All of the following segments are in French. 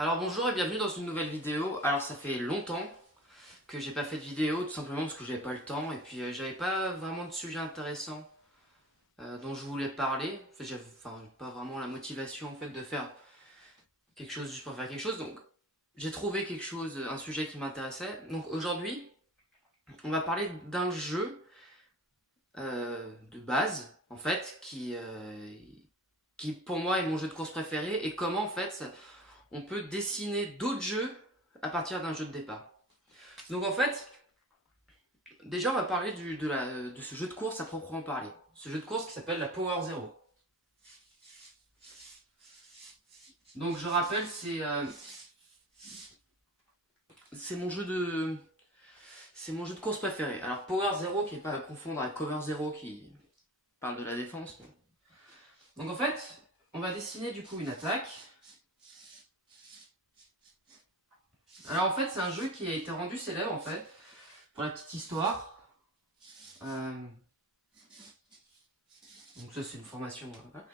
Alors bonjour et bienvenue dans une nouvelle vidéo. Alors ça fait longtemps que j'ai pas fait de vidéo, tout simplement parce que j'avais pas le temps et puis j'avais pas vraiment de sujet intéressant dont je voulais parler. En fait, j'avais pas vraiment la motivation en fait de faire quelque chose juste pour faire quelque chose. Donc j'ai trouvé quelque chose, un sujet qui m'intéressait. Donc aujourd'hui, on va parler d'un jeu de base en fait qui pour moi est mon jeu de course préféré et comment en fait on peut dessiner d'autres jeux à partir d'un jeu de départ. Donc en fait, déjà on va parler de ce jeu de course à proprement parler. Ce jeu de course qui s'appelle la Power Zero. Donc je rappelle, c'est mon jeu de course préféré. Alors Power Zero qui n'est pas à confondre avec Cover Zero qui parle de la défense. Donc en fait, on va dessiner du coup une attaque. Alors en fait, c'est un jeu qui a été rendu célèbre en fait pour la petite histoire. Donc ça c'est une formation. Voilà.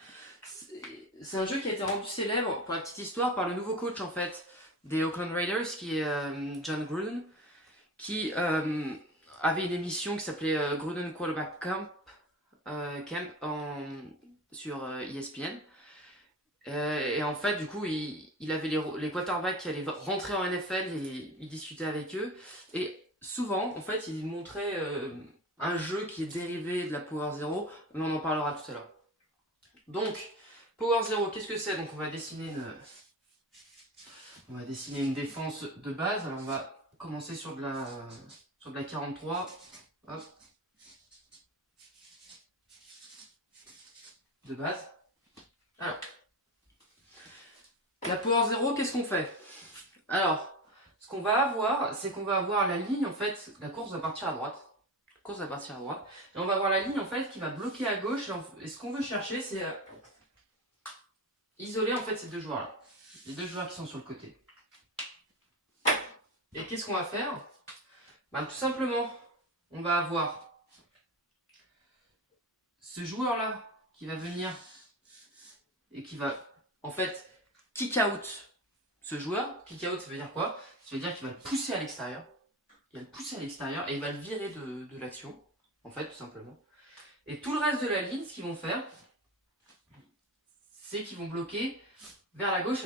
C'est un jeu qui a été rendu célèbre pour la petite histoire par le nouveau coach en fait des Oakland Raiders qui est John Gruden, qui avait une émission qui s'appelait Gruden Quarterback sur ESPN. Et en fait, du coup, il avait les quarterbacks qui allaient rentrer en NFL et il discutait avec eux. Et souvent, en fait, il montrait un jeu qui est dérivé de la Power Zero, mais on en parlera tout à l'heure. Donc, Power Zero, qu'est-ce que c'est? Donc, on va dessiner une défense de base. Alors, on va commencer sur de la 43. Hop. De base. Alors, la Power Zero, qu'est-ce qu'on fait? Alors, ce qu'on va avoir, c'est qu'on va avoir la ligne, en fait, la course va partir à droite. Et on va avoir la ligne, en fait, qui va bloquer à gauche. Et ce qu'on veut chercher, c'est isoler, en fait, ces deux joueurs-là. Les deux joueurs qui sont sur le côté. Et qu'est-ce qu'on va faire? Tout simplement, on va avoir ce joueur-là qui va venir et qui va, en fait, kick out ce joueur. Kick out, ça veut dire quoi? Ça veut dire qu'il va le pousser à l'extérieur. Il va le pousser à l'extérieur et il va le virer de l'action, en fait, tout simplement. Et tout le reste de la ligne, ce qu'ils vont faire, c'est qu'ils vont bloquer vers la gauche,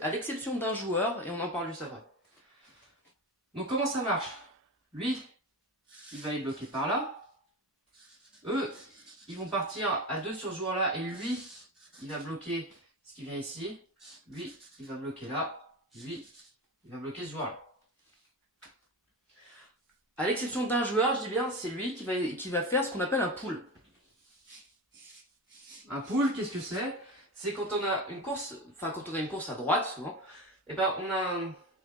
à l'exception d'un joueur, et on en parle juste après. Donc comment ça marche? Lui, il va les bloquer par là. Eux, ils vont partir à deux sur ce joueur-là, et lui, il va bloquer ce qui vient ici. Lui, il va bloquer là. Lui, il va bloquer ce joueur-là. À l'exception d'un joueur, je dis bien, c'est lui qui va faire ce qu'on appelle un pull. Un pull, qu'est-ce que c'est? C'est quand on a une course, à droite souvent, et ben on a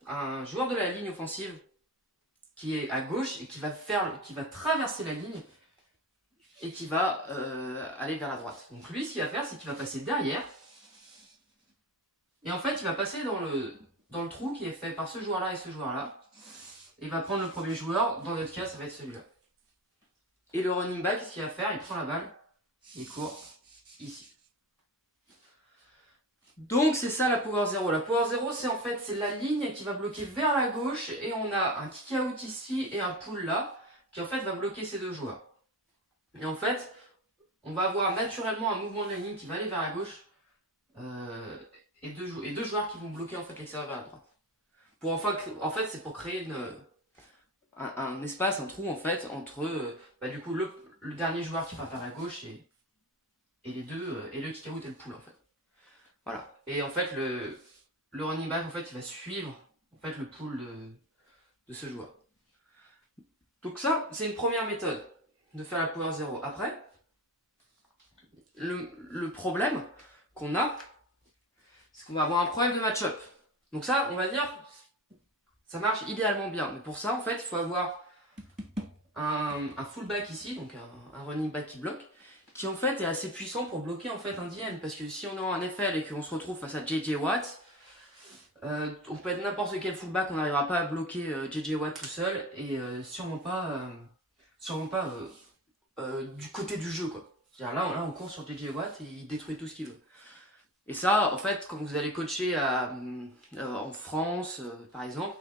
un joueur de la ligne offensive qui est à gauche et qui va traverser la ligne et qui va aller vers la droite. Donc lui, ce qu'il va faire, c'est qu'il va passer derrière. Et en fait, il va passer dans le trou qui est fait par ce joueur-là et ce joueur-là. Et il va prendre le premier joueur, dans notre cas, ça va être celui-là. Et le running back, ce qu'il va faire, il prend la balle, il court ici. Donc c'est ça la Power Zero. La Power Zero, c'est la ligne qui va bloquer vers la gauche et on a un kick out ici et un pull là qui en fait va bloquer ces deux joueurs. Et en fait, on va avoir naturellement un mouvement de la ligne qui va aller vers la gauche et deux joueurs qui vont bloquer en fait l'extérieur vers la droite. En fait, c'est pour créer un espace, un trou en fait entre du coup le dernier joueur qui va vers la gauche et les deux et le kick out et le pull en fait. Voilà. Et en fait le running back en fait il va suivre en fait le pull de ce joueur. Donc ça c'est une première méthode de faire la Power Zero. Après le problème qu'on a, c'est qu'on va avoir un problème de match-up. Donc ça on va dire ça marche idéalement bien. Mais pour ça en fait il faut avoir un fullback ici, donc un running back qui bloque, qui en fait est assez puissant pour bloquer en fait un DN, parce que si on est en NFL et qu'on se retrouve face à JJ Watt, on peut être n'importe quel fullback, on n'arrivera pas à bloquer JJ Watt tout seul, et sûrement pas du côté du jeu quoi. C'est-à-dire là on court sur JJ Watt et il détruit tout ce qu'il veut. Et ça, en fait, quand vous allez coacher en France, par exemple,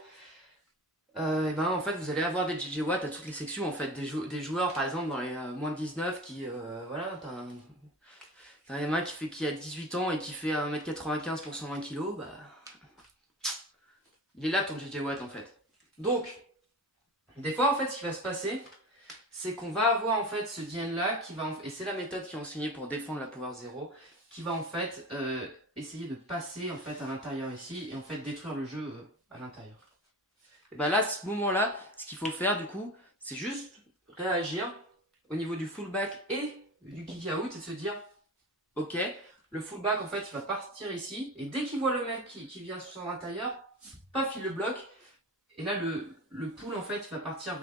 et ben, en fait, vous allez avoir des JJ Watt à toutes les sections, en fait, des joueurs, par exemple, dans les moins de 19 qui, voilà, t'as un gamin qui a 18 ans et qui fait 1m95 pour 120 kg, bah, il est là ton JJ Watt, en fait. Donc, des fois, en fait, ce qui va se passer, c'est qu'on va avoir, en fait, ce DN-là, et c'est la méthode qui est enseignée pour défendre la Power 0, qui va, en fait, essayer de passer, en fait, à l'intérieur ici, et, en fait, détruire le jeu à l'intérieur. Et ben là, à ce moment-là, ce qu'il faut faire, du coup, c'est juste réagir au niveau du fullback et du kick-out, et se dire, ok, le fullback, en fait, il va partir ici, et dès qu'il voit le mec qui vient sur l'intérieur, paf, il le bloque, et là, le pull, en fait, il va partir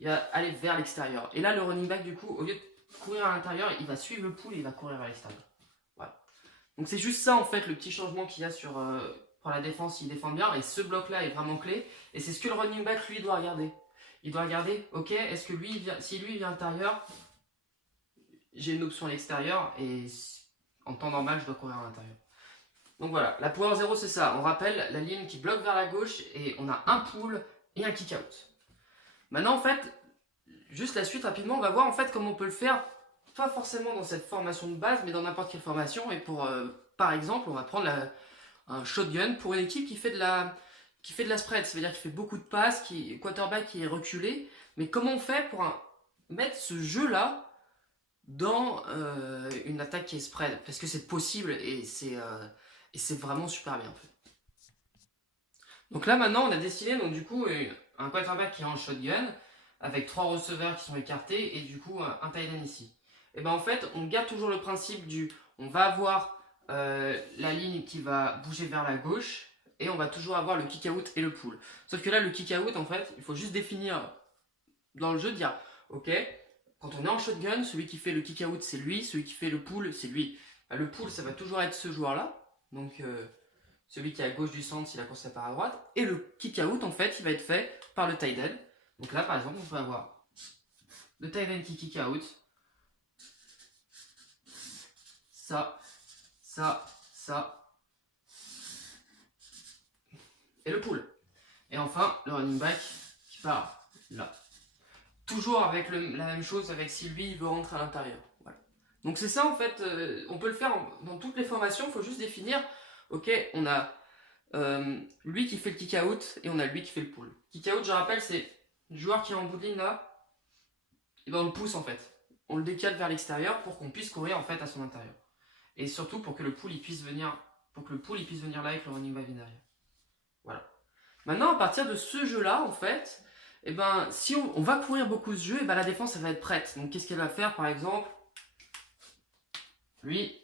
il va aller vers l'extérieur. Et là, le running back, du coup, au lieu de courir à l'intérieur, il va suivre le pull et il va courir vers l'extérieur. Voilà. Donc c'est juste ça, en fait, le petit changement qu'il y a pour la défense, il défend bien, et ce bloc-là est vraiment clé, et c'est ce que le running back, lui, doit regarder. Il doit regarder, ok, est-ce que si lui vient à l'intérieur, j'ai une option à l'extérieur, et en temps normal, je dois courir à l'intérieur. Donc voilà, la Power 0 c'est ça, on rappelle la ligne qui bloque vers la gauche et on a un pull et un kick out. Maintenant en fait, juste la suite rapidement, on va voir en fait comment on peut le faire, pas forcément dans cette formation de base, mais dans n'importe quelle formation. Et par exemple, on va prendre un shotgun pour une équipe qui fait de la spread, ça veut dire qu'il fait beaucoup de passes, quarterback qui est reculé. Mais comment on fait pour mettre ce jeu-là dans une attaque qui est spread? Parce que c'est possible et c'est vraiment super bien fait. Donc là maintenant on a dessiné donc du coup un quarterback qui est en shotgun avec 3 receveurs qui sont écartés et du coup un tight end ici. Et ben en fait on garde toujours le principe on va avoir la ligne qui va bouger vers la gauche et on va toujours avoir le kick out et le pull. Sauf que là le kick out en fait il faut juste définir dans le jeu, dire ok, quand on est en shotgun, celui qui fait le kick out c'est lui, celui qui fait le pull c'est lui. Le pull ça va toujours être ce joueur là, donc celui qui est à gauche du centre s'il a course par à droite, et le kick out en fait il va être fait par le tight end. Donc là par exemple on peut avoir le tight end qui kick out, ça, et le pull. Et enfin le running back qui part là. Toujours avec la même chose, avec si lui il veut rentrer à l'intérieur. Voilà. Donc c'est ça en fait, on peut le faire dans toutes les formations, il faut juste définir, ok, on a lui qui fait le kick out et on a lui qui fait le pull. Kick out, je rappelle, c'est le joueur qui est en bout de ligne là, et ben on le pousse en fait. On le décale vers l'extérieur pour qu'on puisse courir en fait à son intérieur. Et surtout pour que le pull il puisse venir là avec le running back derrière. Voilà. Maintenant à partir de ce jeu là en fait, et ben si on va courir beaucoup ce jeu, et ben la défense elle va être prête. Donc qu'est-ce qu'elle va faire par exemple? Lui,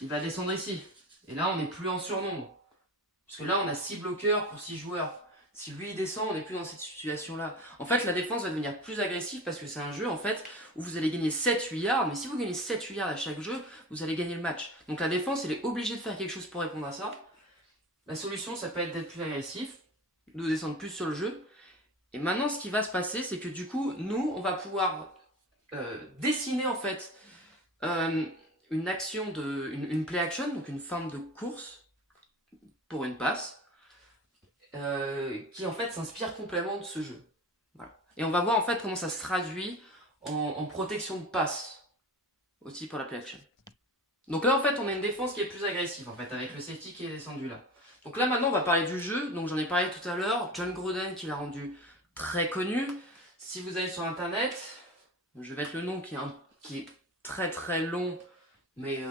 il va descendre ici. Et là on n'est plus en surnombre. Parce que là on a 6 bloqueurs pour 6 joueurs. Si lui il descend, on n'est plus dans cette situation-là. En fait, la défense va devenir plus agressive parce que c'est un jeu en fait où vous allez gagner 7-8 yards. Mais si vous gagnez 7-8 yards à chaque jeu, vous allez gagner le match. Donc la défense, elle est obligée de faire quelque chose pour répondre à ça. La solution, ça peut être d'être plus agressif, de descendre plus sur le jeu. Et maintenant, ce qui va se passer, c'est que du coup, nous, on va pouvoir dessiner en fait une action une play action, donc une fin de course pour une passe. Qui en fait s'inspire complètement de ce jeu. Voilà. Et on va voir en fait comment ça se traduit en protection de passe aussi pour la play action. Donc là en fait on a une défense qui est plus agressive en fait avec le safety qui est descendu là. Donc là maintenant on va parler du jeu, donc j'en ai parlé tout à l'heure, John Gruden qui l'a rendu très connu. Si vous allez sur internet, je vais mettre le nom qui est très très long, mais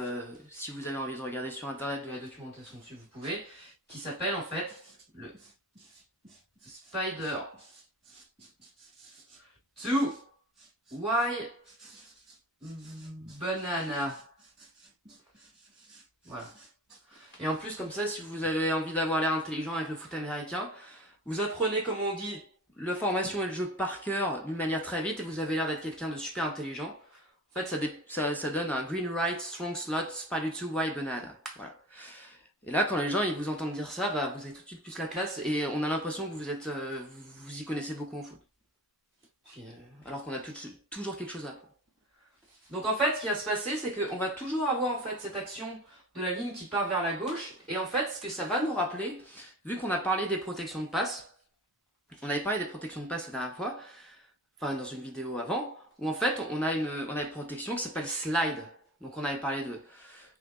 si vous avez envie de regarder sur internet de la documentation dessus vous pouvez, qui s'appelle en fait le Spider 2 Y Banana. Voilà. Et en plus, comme ça, si vous avez envie d'avoir l'air intelligent avec le foot américain, vous apprenez, comme on dit, la formation et le jeu par cœur d'une manière très vite et vous avez l'air d'être quelqu'un de super intelligent. En fait, ça donne un green right, strong slot, Spider 2 Y Banana. Voilà. Et là, quand les gens ils vous entendent dire ça, bah, vous avez tout de suite plus la classe et on a l'impression que vous y connaissez beaucoup en foot. Puis, alors qu'on a toujours quelque chose à apprendre. Donc en fait, ce qui va se passer, c'est qu'on va toujours avoir en fait cette action de la ligne qui part vers la gauche. Et en fait, ce que ça va nous rappeler, vu qu'on a parlé des protections de passe, on avait parlé des protections de passe la dernière fois, enfin dans une vidéo avant, où en fait on a une protection qui s'appelle slide. Donc on avait parlé de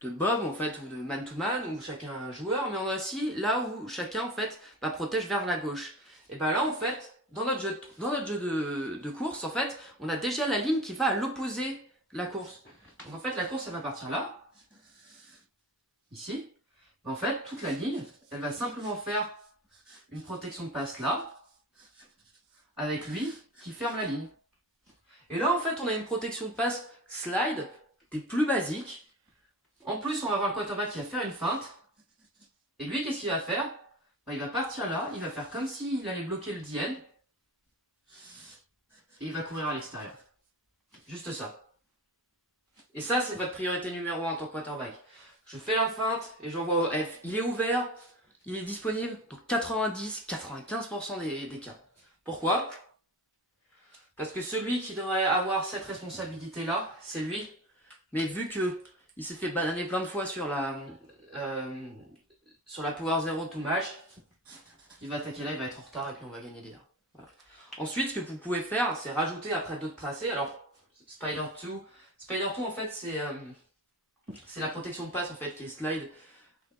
Bob en fait, ou de man-to-man, où chacun a un joueur, mais on a aussi là où chacun en fait protège vers la gauche. Et ben là en fait, dans notre jeu de course, en fait, on a déjà la ligne qui va à l'opposé de la course. Donc en fait la course elle va partir là, ici. En fait toute la ligne, elle va simplement faire une protection de passe là, avec lui qui ferme la ligne. Et là en fait on a une protection de passe slide des plus basiques. En plus, on va voir le quarterback qui va faire une feinte. Et lui, qu'est-ce qu'il va faire? Il va partir là, il va faire comme s'il allait bloquer le DN. Et il va courir à l'extérieur. Juste ça. Et ça, c'est votre priorité numéro 1 en tant que quarterback. Je fais la feinte et j'envoie au F. Il est ouvert, il est disponible dans 90-95% des cas. Pourquoi? Parce que celui qui devrait avoir cette responsabilité-là, c'est lui. Mais vu que il s'est fait bananer plein de fois sur la Power Zero to match, il va attaquer là, il va être en retard et puis on va gagner des 1. Voilà. Ensuite, ce que vous pouvez faire, c'est rajouter après d'autres tracés. Alors, Spider 2 en fait, c'est la protection de passe en fait qui est slide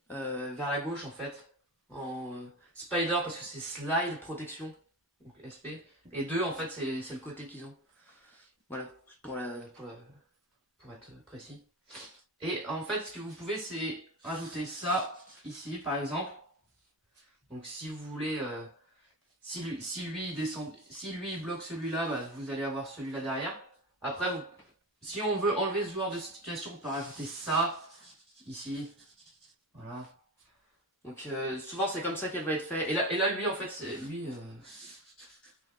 vers la gauche en fait. En Spider parce que c'est slide protection, donc SP. Et 2 en fait, c'est le côté qu'ils ont. Voilà, pour être précis. Et en fait, ce que vous pouvez, c'est rajouter ça ici, par exemple. Donc, si vous voulez, si lui descend, si lui bloque celui-là, bah, vous allez avoir celui-là derrière. Après, si on veut enlever ce joueur de situation, on peut rajouter ça ici. Voilà. Donc, souvent, c'est comme ça qu'elle va être faite. Et là, lui, en fait, c'est lui.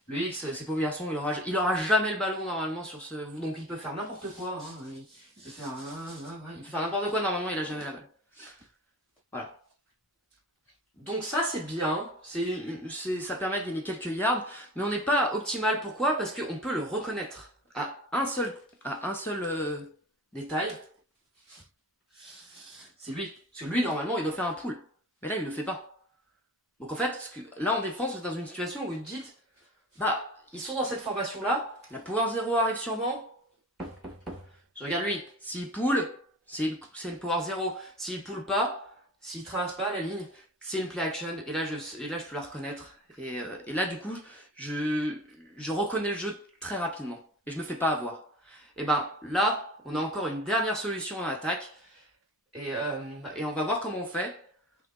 Le X, c'est pauvre garçon, il aura jamais le ballon normalement sur ce. Donc, il peut faire n'importe quoi. Hein. Il peut faire n'importe quoi, normalement il a jamais la balle. Voilà. Donc ça c'est bien, ça permet de gagner quelques yards, mais on n'est pas optimal. Pourquoi? Parce qu'on peut le reconnaître à un seul détail. C'est lui. Parce que lui normalement il doit faire un pull, mais là il le fait pas. Donc en fait, là en défense, vous êtes dans une situation où vous dites, bah ils sont dans cette formation là, la Power 0 arrive sûrement. Je regarde lui, s'il pull, c'est une Power 0. S'il pull pas, s'il traverse pas la ligne, c'est une play action. Et là, je peux la reconnaître. Et là, du coup, je reconnais le jeu très rapidement. Et je me fais pas avoir. Et ben là, on a encore une dernière solution en attaque. Et on va voir comment on fait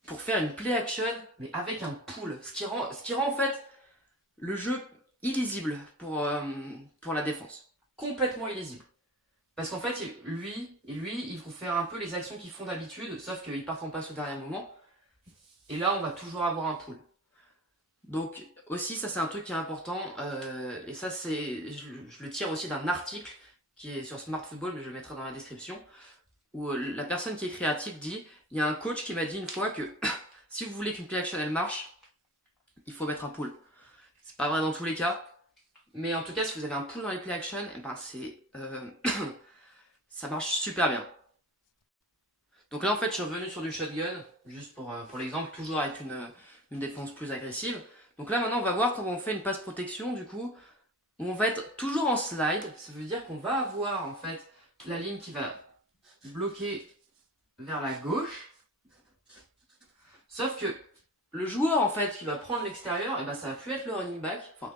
pour faire une play action, mais avec un pull. Ce qui rend en fait le jeu illisible pour la défense. Complètement illisible. Parce qu'en fait, lui, ils vont faire un peu les actions qu'ils font d'habitude, sauf qu'ils partent en passe au dernier moment. Et là, on va toujours avoir un pull. Donc, aussi, ça c'est un truc qui est important. Et ça, je le tire aussi d'un article qui est sur Smart Football, mais je le mettrai dans la description. Où la personne qui écrit l'article dit, il y a un coach qui m'a dit une fois que si vous voulez qu'une play action elle marche, il faut mettre un pull. C'est pas vrai dans tous les cas. Mais en tout cas, si vous avez un pull dans les play action, eh ben ça marche super bien. Donc là en fait je suis revenu sur du shotgun, juste pour l'exemple, toujours avec une défense plus agressive. Donc là maintenant on va voir comment on fait une passe protection du coup, où on va être toujours en slide, ça veut dire qu'on va avoir en fait la ligne qui va bloquer vers la gauche, sauf que le joueur en fait qui va prendre l'extérieur, et ben ça va plus être le running back, enfin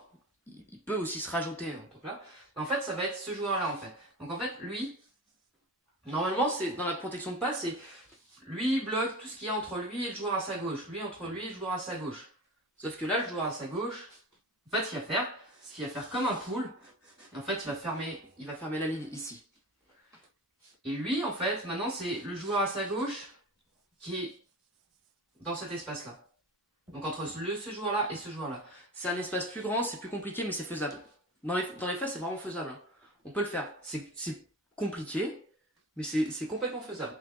il peut aussi se rajouter donc là, mais en fait ça va être ce joueur là en fait. Donc en fait lui, normalement, c'est dans la protection de passe, c'est lui il bloque tout ce qu'il y a entre lui et le joueur à sa gauche. Lui entre lui et le joueur à sa gauche. Sauf que là, le joueur à sa gauche, en fait, ce qu'il va faire comme un pull. Et en fait, il va fermer la ligne ici. Et lui, en fait, maintenant, c'est le joueur à sa gauche qui est dans cet espace-là. Donc entre ce joueur-là et ce joueur-là. C'est un espace plus grand, c'est plus compliqué, mais c'est faisable. Dans les faits, c'est vraiment faisable. On peut le faire. C'est compliqué, mais c'est complètement faisable.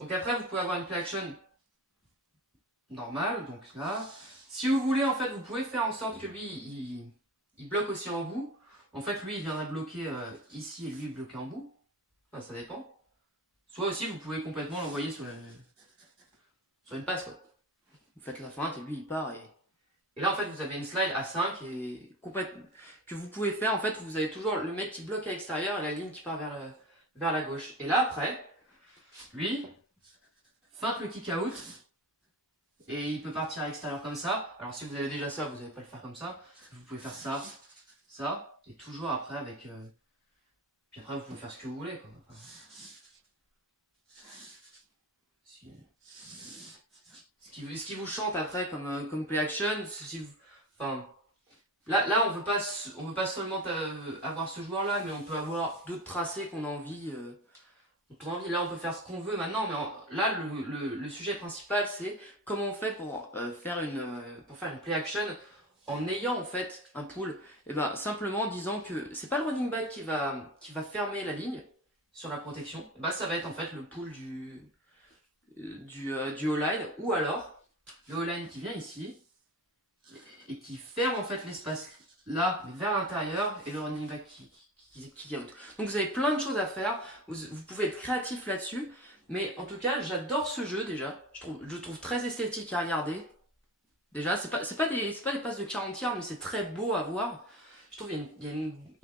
Donc après, vous pouvez avoir une play action normale, donc là. Si vous voulez, en fait, vous pouvez faire en sorte que lui, il bloque aussi en bout. En fait, lui, il viendrait bloquer ici et lui, il bloquer en bout. Enfin, ça dépend. Soit aussi, vous pouvez complètement l'envoyer sur une passe, quoi. Vous faites la feinte et lui il part et là en fait vous avez une slide à 5 et que vous pouvez faire. En fait vous avez toujours le mec qui bloque à l'extérieur et la ligne qui part vers la gauche. Et là après, lui, feinte le kick out et il peut partir à l'extérieur comme ça. Alors si vous avez déjà ça, vous n'allez pas le faire comme ça. Vous pouvez faire ça, ça et toujours après avec... Puis après vous pouvez faire ce que vous voulez, quoi. Enfin, ce qui vous chante après comme play action, si vous, enfin, là on veut pas seulement avoir ce joueur là, mais on peut avoir d'autres tracés qu'on a envie, là on peut faire ce qu'on veut maintenant, mais là le sujet principal c'est comment on fait pour faire une play action en ayant en fait un pull. Et ben simplement en disant que c'est pas le running back qui va fermer la ligne sur la protection, et ben ça va être en fait le pull du O-line, ou alors le O-line qui vient ici et qui ferme en fait l'espace là, mais vers l'intérieur, et le running back qui out. Donc vous avez plein de choses à faire, vous pouvez être créatif là-dessus, mais en tout cas j'adore ce jeu déjà, je trouve très esthétique à regarder. Déjà, c'est pas des passes de 40 yards, mais c'est très beau à voir. Je trouve qu'il y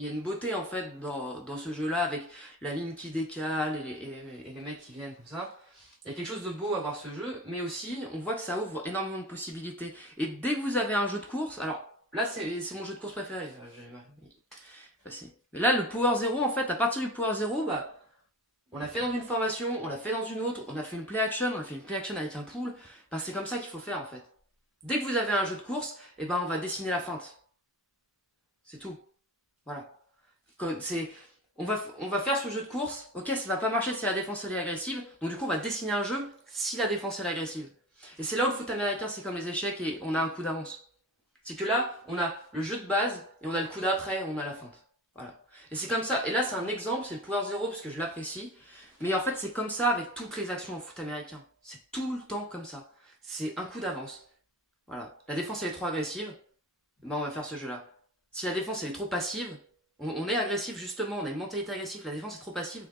a une beauté en fait dans ce jeu-là, avec la ligne qui décale et les mecs qui viennent comme ça. Il y a quelque chose de beau à voir ce jeu, mais aussi on voit que ça ouvre énormément de possibilités. Et dès que vous avez un jeu de course, alors là c'est mon jeu de course préféré. Mais là le Power 0, en fait, à partir du Power 0, bah, on l'a fait dans une formation, on l'a fait dans une autre, on a fait une play action, on a fait une play action avec un pool. Ben, c'est comme ça qu'il faut faire en fait. Dès que vous avez un jeu de course, et ben on va dessiner la feinte. C'est tout. Voilà. On va faire ce jeu de course, ok, ça va pas marcher si la défense elle est agressive, donc du coup on va dessiner un jeu si la défense elle est agressive. Et c'est là où le foot américain c'est comme les échecs et on a un coup d'avance. C'est que là, on a le jeu de base et on a le coup d'après, on a la feinte. Voilà. Et c'est comme ça, et là c'est un exemple, c'est le Power 0 parce que je l'apprécie, mais en fait c'est comme ça avec toutes les actions au foot américain. C'est tout le temps comme ça. C'est un coup d'avance. Voilà. La défense elle est trop agressive, ben on va faire ce jeu-là. Si la défense elle est trop passive, on est agressif justement, on a une mentalité agressive, la défense est trop passive,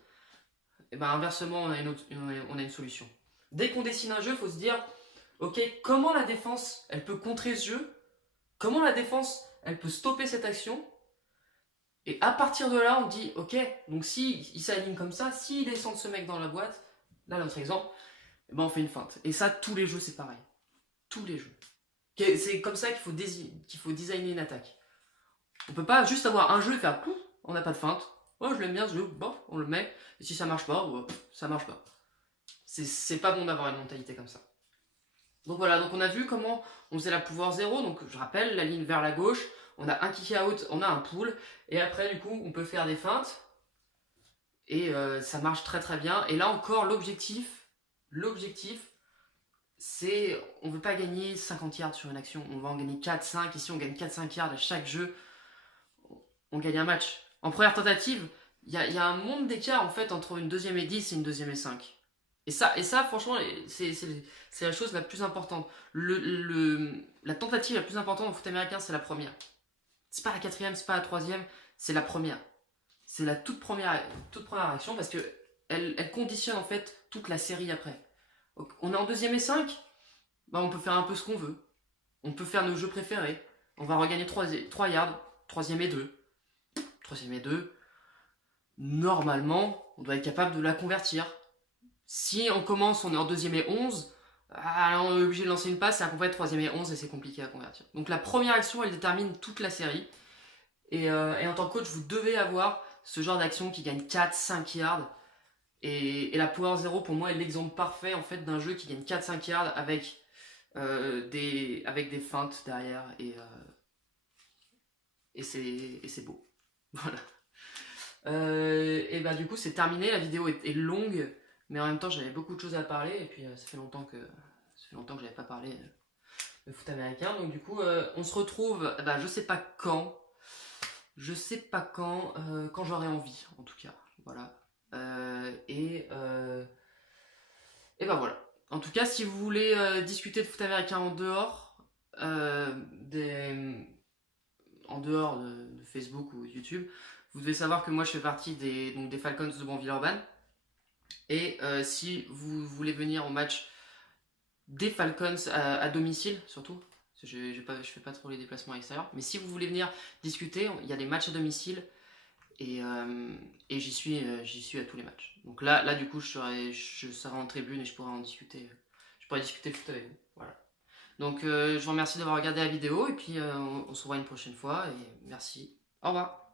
et ben inversement on a une solution. Dès qu'on dessine un jeu, il faut se dire, ok, comment la défense elle peut contrer ce jeu, comment la défense elle peut stopper cette action, et à partir de là on dit, ok, donc si il s'aligne comme ça, s'il descend ce mec dans la boîte, là notre exemple, et ben on fait une feinte. Et ça tous les jeux c'est pareil, tous les jeux. C'est comme ça qu'il faut designer une attaque. On peut pas juste avoir un jeu et faire pouf, on n'a pas de feinte. Oh, je l'aime bien ce jeu, bon, on le met. Et si ça marche pas, ça marche pas. C'est pas bon d'avoir une mentalité comme ça. Donc voilà, donc on a vu comment on faisait la pouvoir 0. Donc je rappelle, la ligne vers la gauche, on a un kick out, on a un pull. Et après, du coup, on peut faire des feintes. Et ça marche très très bien. Et là encore, l'objectif, c'est, on veut pas gagner 50 yards sur une action. On va en gagner 4-5. Ici, on gagne 4-5 yards à chaque jeu. On gagne un match. En première tentative, il y a un monde d'écart en fait entre une deuxième et 10 et une deuxième et 5. Et ça franchement, c'est la chose la plus importante. La tentative la plus importante au foot américain, c'est la première. C'est pas la quatrième, c'est pas la troisième, c'est la première. C'est la toute première action parce que elle conditionne en fait toute la série après. Donc, on est en deuxième et 5, bah, on peut faire un peu ce qu'on veut. On peut faire nos jeux préférés. On va regagner 3 yards, troisième et 2. Troisième et 2, normalement, on doit être capable de la convertir. Si on commence, on est en deuxième et 11, on est obligé de lancer une passe, ça va être troisième et 11 et c'est compliqué à convertir. Donc la première action, elle détermine toute la série. Et en tant que coach, vous devez avoir ce genre d'action qui gagne 4-5 yards. Et la Power 0, pour moi, est l'exemple parfait en fait, d'un jeu qui gagne 4-5 yards avec des feintes derrière. Et c'est beau. Voilà. Et bah du coup c'est terminé, la vidéo est longue, mais en même temps j'avais beaucoup de choses à parler, et puis ça fait longtemps que j'avais pas parlé de foot américain, donc du coup on se retrouve, bah, je sais pas quand quand j'aurai envie en tout cas, voilà. Et bah voilà. En tout cas, si vous voulez discuter de foot américain en dehors de Facebook ou YouTube, vous devez savoir que moi je fais partie des Falcons de Banville-Urbanne. Et si vous voulez venir au match des Falcons à domicile, surtout, parce que je fais pas trop les déplacements à l'extérieur, mais si vous voulez venir discuter, il y a des matchs à domicile et j'y suis à tous les matchs. Donc là du coup, je serai en tribune et je pourrai en discuter. Je pourrai discuter foot avec vous. Voilà. Donc je vous remercie d'avoir regardé la vidéo et puis on se revoit une prochaine fois et merci. Au revoir.